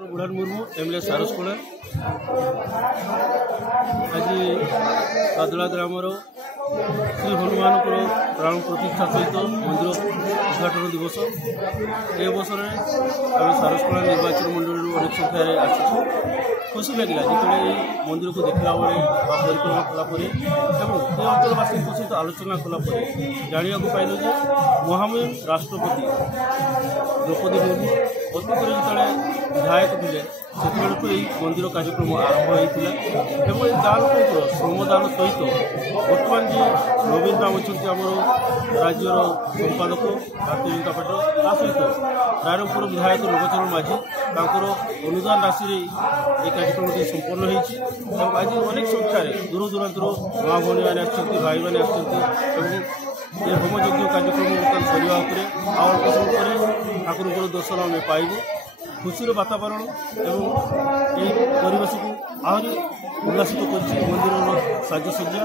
Doctor बुढ़ान Murmu MLA सारसकोला आज बादला grammar Shri Hanuman प्राण प्रतिष्ठा सहित मंदिर उद्घाटन दिवस ए अवसर में आम सारसकोला निर्वाचन मंडल अनेक संख्यार आसू खुशी लगे जिते मंदिर को देखला परिक्रमा कलापर अंचलवासी सहित आलोचना कलापर जाना पाइल महामहिम राष्ट्रपति द्रौपदी मुर्मू अतीतर जो विधायक थे से मंदिर कार्यक्रम आरंभ होता गाँ लोक श्रमदान सहित बर्तमान जी नवीन राम अच्छा आम राज्यर संपादक भारतीय जनता पार्टी ता सहित रायरंगपुर विधायक लोकचरण माझी अनुदान राशि ये कार्यक्रम संपन्न होती आज अनेक संख्यार दूर दूरांतर माँ भौणी मैंने भाई मैंने ये होमयज्ञ कार्यक्रम बर्तमान सरवा अल्प समय ठाकुर दर्शन आम पाइबू खुशी वातावरण एवं यही परिवेश को आहरी उल्लासित कर मंदिर साजसज्जा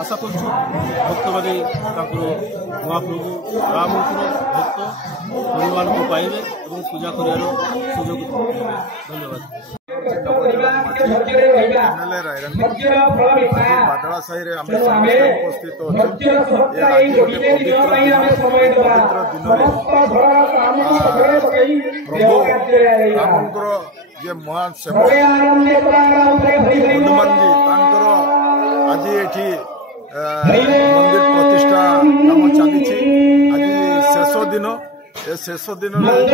आशा कर भक्त मैंने महाप्रभु रामपुर भक्त हनुमान को पाइबे और पूजा कर सुजोग धन्यवाद। बादला साहि उपस्थित प्रभु रामंकर जे महान सेवक हनुमान जी आज ये मंदिर प्रतिष्ठा काम चली आज शेष दिन शेष दिन भक्त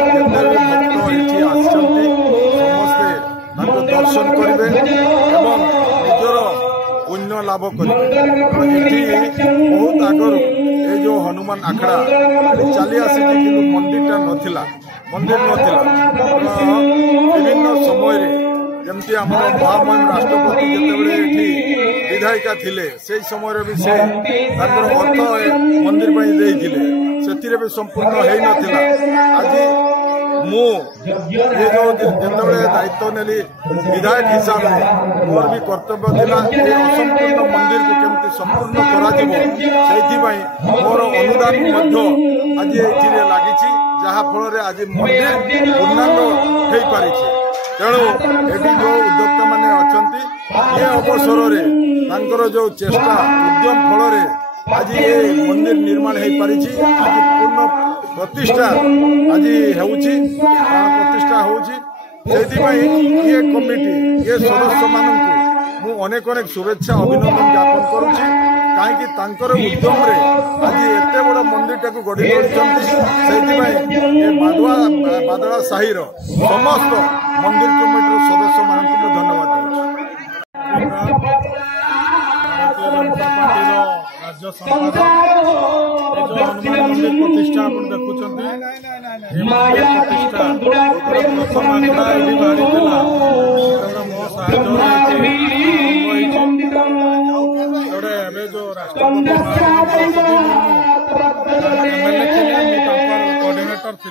ये समस्ते दर्शन करेंगे एवं निजर पुण्य लाभ करेंगे बहुत आगर ये जो हनुमान आखड़ा चली आसी कि मंदिरटा नथिला विभिन्न समय जमती आम महामहिम राष्ट्रपति जिते विधायिका थिले से समय भी से अर्थ मंदिर से भी संपूर्ण हो नाला आज मु ये जो जिते दायित्व नेली विधायक हिसाब से मोर भी कर्तव्य था असंपूर्ण मंदिर को केमती संपूर्ण करा मोर अनुदान आज ये लगी जहा फल आज मंदिर पूर्णांग हो पारी तेणु ये जो उद्योक्ता मैंने अच्छा ये अवसर जो चेष्टा उद्यम फल आज ये मंदिर निर्माण हो पारी आज पूर्ण प्रतिष्ठा आज प्रतिष्ठा होती ये कमिटी ये सदस्य मानू मु अनेक अनेक शुभेच्छा अभिनंदन ज्ञापन करुच्ची कहीं उद्यम रे आज एत बड़ मंदिर टाक गढ़ी बादला साहिर समस्त मंदिर कमिटी सदस्य मान धन्यवाद राज्य संपादक जो हनुमान मंदिर प्रतिष्ठा आप देखुं प्रथम आंकड़ा ये बाहरी मो साहय जो राष्ट्रपति कोऑर्डिनेटर थी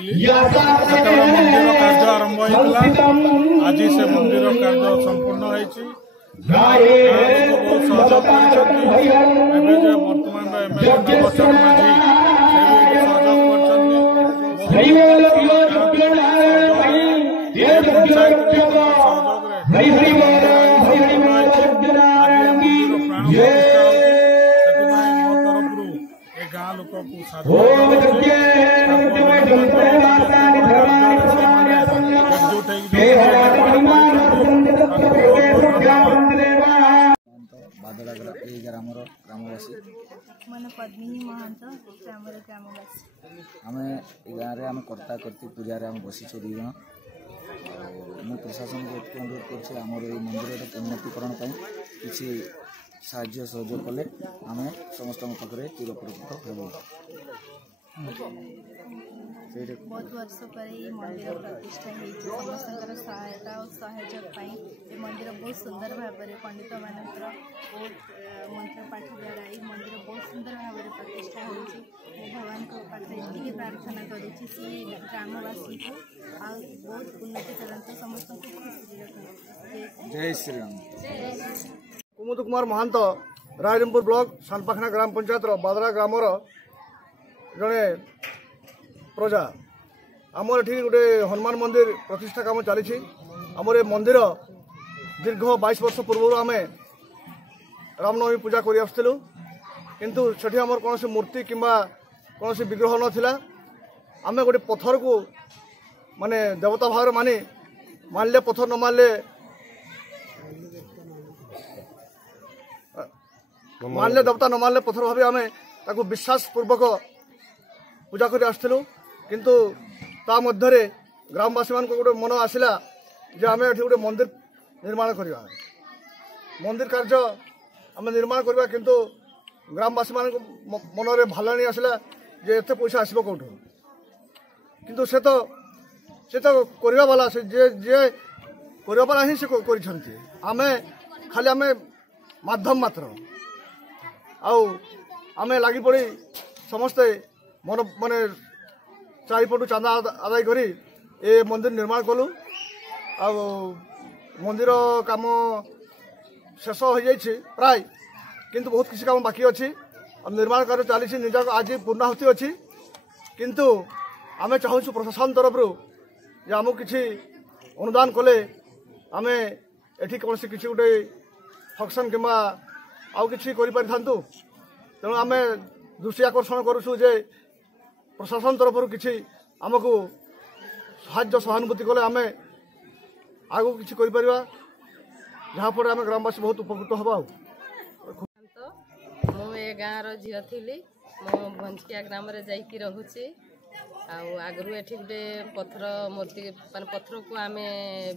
मंदिर कार्य आरंभ होता आज से मंदिर कार्य संपूर्ण होती बहुत सहयोग कर बर्तमान एमएलए लोकचरण माझी गाँ लोक बादला ग्रामर ग्रामवासी मन पद्मिनी महंत ग्रामर ग्रामवासी आम गाँव आम कर्ता करती पूजा आम बसीचु दी जन मु प्रशासन को अनुरोध करमर ये मंदिर उन्नतीकरण किसी साहाय्य सहयोग कले आम समस्त पाखे चिरपरिचित हो। बहुत वर्ष पर मंदिर प्रतिष्ठा समस्त सहायता और सहयोग मंदिर बहुत सुंदर भाव में पंडित मान बहुत मंत्र पाठ द्वारा ये मंदिर बहुत सुंदर भाव में प्रतिष्ठा हो भगवान को पाखे ये प्रार्थना करुच्ची सी ग्रामवासी को बहुत उन्नति करते समस्त जय श्री राम। कुमुद कुमार महंत रायरंगपुर ब्लॉक सानपाखना ग्राम पंचायत बादला ग्रामर जड़े प्रजा आमर ये गोटे हनुमान मंदिर प्रतिष्ठा काम चली आमर ए मंदिर दीर्घ 22 वर्ष पूर्व आम रामनवमी पूजा कर आसलु किंतु सेठी आमर कौन मूर्ति किंबा कौन विग्रह नाला आम गोटे पत्थर को माने देवता भाव मानले पत्थर न मानले देवता न मानले पत्थर भाव आम ताको विश्वास पूर्वक पूजा कर आसलु किंतु ता मध्य ग्रामवासी मान गोटे मन आसला जे आम ये गोटे मंदिर निर्माण करवा मंदिर कार्य आम निर्माण करवा किंतु ग्रामवासी मान मन में भाला नहीं आसला जे एत पैसा आसब कौटू किंतु से तो करवा वाला से जे जे करवा वाला ही से आमे खाली आमे माध्यम मात्र आमे लगी पड़ी समस्ते मन माने चारिपटू चांदा आदाय करी ए मंदिर निर्माण कलु आ मंदिर काम शेष हो जाइए प्राय किंतु बहुत किसी काम बाकी अच्छी निर्माण कार्य चली निज आज पूर्णाहुति अच्छी किंतु आमे चाहूँ प्रशासन तरफ जे आमको किसी अनुदान कले आम एठी कौन किसी गोटे फंक्शन किंबा आउ किसी करूँ तेणु आम दृष्टि आकर्षण करुँ जे प्रशासन तरफ किसी आमको साहाय्य सहानुभूति कले आम आगू किसी कर जहाँफल आम ग्रामवासी बहुत उपकृत हवा ए गाँव झील थी मो भंजकिया ग्राम जाकि रोचे आगु एठी गोटे पत्थर मूर्ति मान पत्थर को आम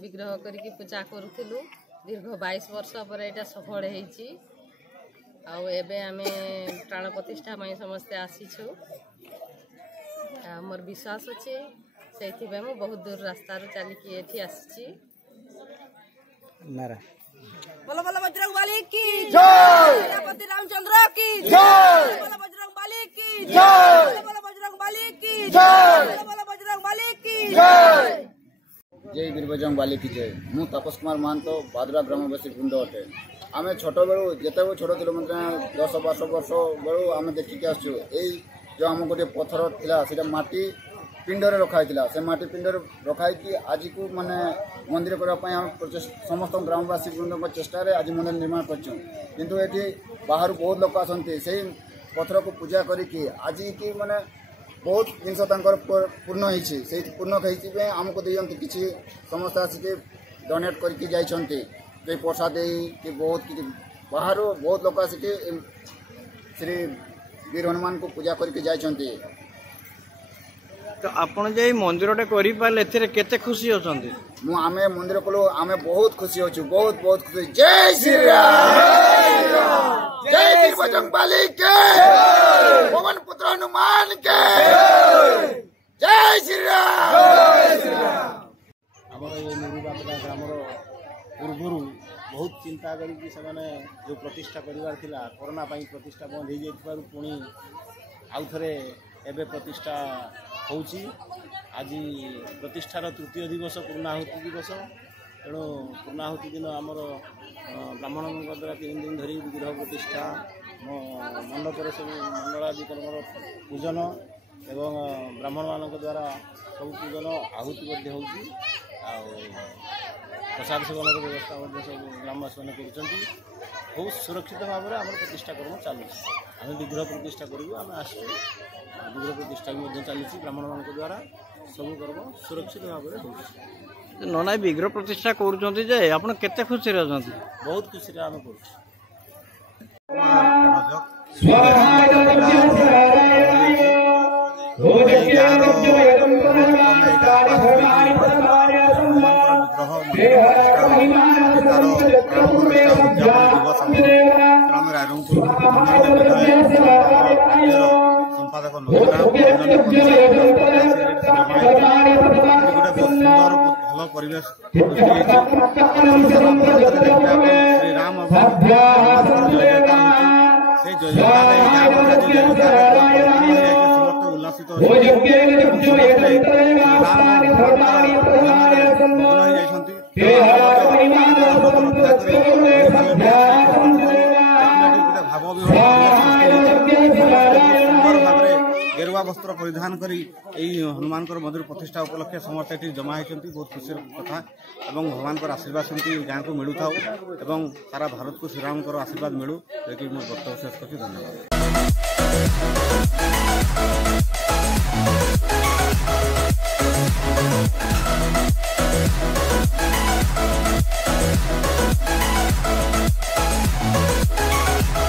विग्रह करके पूजा करूँ दीर्घ 22 वर्ष पर यहाँ सफल होबे आम प्राण प्रतिष्ठा समस्ते आसीछु मोर विश्वास अच्छे से बहुत दूर रास्ता चलिकी एठी आसी बोलो बोलो बजरंग बली की जय, सेनापति रामचंद्र की जय, बोलो बजरंग बली की जय, बोलो बजरंग बली की जय, बोलो बजरंग बली की जय। जय वीर बजरंग बली की जय। मु तापस कुमार महंत बादरा ग्रामवासी वृंद अटे। आम छोट बेलू जिते छोट थी मतलब 10-12 वर्ष बेलू आम देखिकी आसु जो आम गोटे पत्थर थिला सेटा माटी पिंडरे रखाई से माटी पिंडर रखाई आज को माने मंदिर करने समस्त ग्रामवासी वृंद चेष्टा आज मंदिर निर्माण किंतु ये बाहर बहुत लोक आसती से पत्थर को पूजा करी आज की माने बहुत जिनस पूर्ण से पूर्ण आमको दिखती किसी समस्त आसिक डोनेट करके जाइए प्रसाद कि बहुत कि बाहर बहुत लोक आसिक श्री वीर हनुमान को पूजा करके जाइए। तो आपण जे मंदिरटे करि पाले एथिरे केते खुशी होचंती मु आमे मंदिर कोलो आमे बहुत खुशी होछु बहुत खुशी। जय श्री राम जय वीर बजरंग बली के पवन पुत्र हनुमान के जय श्री राम। हमर ये निरुबापदा ग्रामर पूर्वरु बहुत चिंता करी से माने जो प्रतिष्ठा करिवार थिला कोरोना पई प्रतिष्ठा बंद हो जाइथिबारु पुणी आउ थरे एबे प्रतिष्ठा होची आज प्रतिष्ठार तृतीय दिवस पूर्णाहुति दिवस तेणु पूर्णाहुति दिन आमर ब्राह्मण द्वारा 3 दिन धरी विग्रह प्रतिष्ठा मंडप सब मंडलादि कर्मर पूजन एवं ब्राह्मण मान द्वारा सब पूजन आहुति होची प्रसाद सेवन व्यवस्था सब ग्रामवासी मैंने कर बहुत सुरक्षित भाव में आम प्रतिष्ठा कर्म चलुँ आम विग्रह प्रतिष्ठा करूँ आम आस विग्रह प्रतिष्ठा भी चली ब्राह्मण मान द्वारा सब कर्म सुरक्षित भाव में हो नना विग्रह प्रतिष्ठा कर आप केते खुशी रहते बहुत खुशी आम कर संपादक सुंदर भल परिवेश श्री राम उल्लासित भाव गेरुआ ବସ୍ତ୍ର ପରିଧାନ କରି ଏହି ହନୁମାନଙ୍କର ମନ୍ଦିର ପ୍ରତିଷ୍ଠା ଉପଲକ୍ଷେ ସମସ୍ତେ ଏଠି ଜମା ହୋଇଛନ୍ତି। ବହୁତ ଖୁସିର କଥା ଏବଂ ଭଗବାନଙ୍କର ଆଶୀର୍ବାଦ ସେମିତି ଗାଁକୁ ମିଳୁଥାଉ ଏବଂ ସାରା ଭାରତକୁ ଶ୍ରୀରାମଙ୍କର ଆଶୀର୍ବାଦ ମିଳୁ କହିକି ମୁଁ ବକ୍ତବ୍ୟ ଶେଷ କରୁଛି। ଧନ୍ୟବାଦ।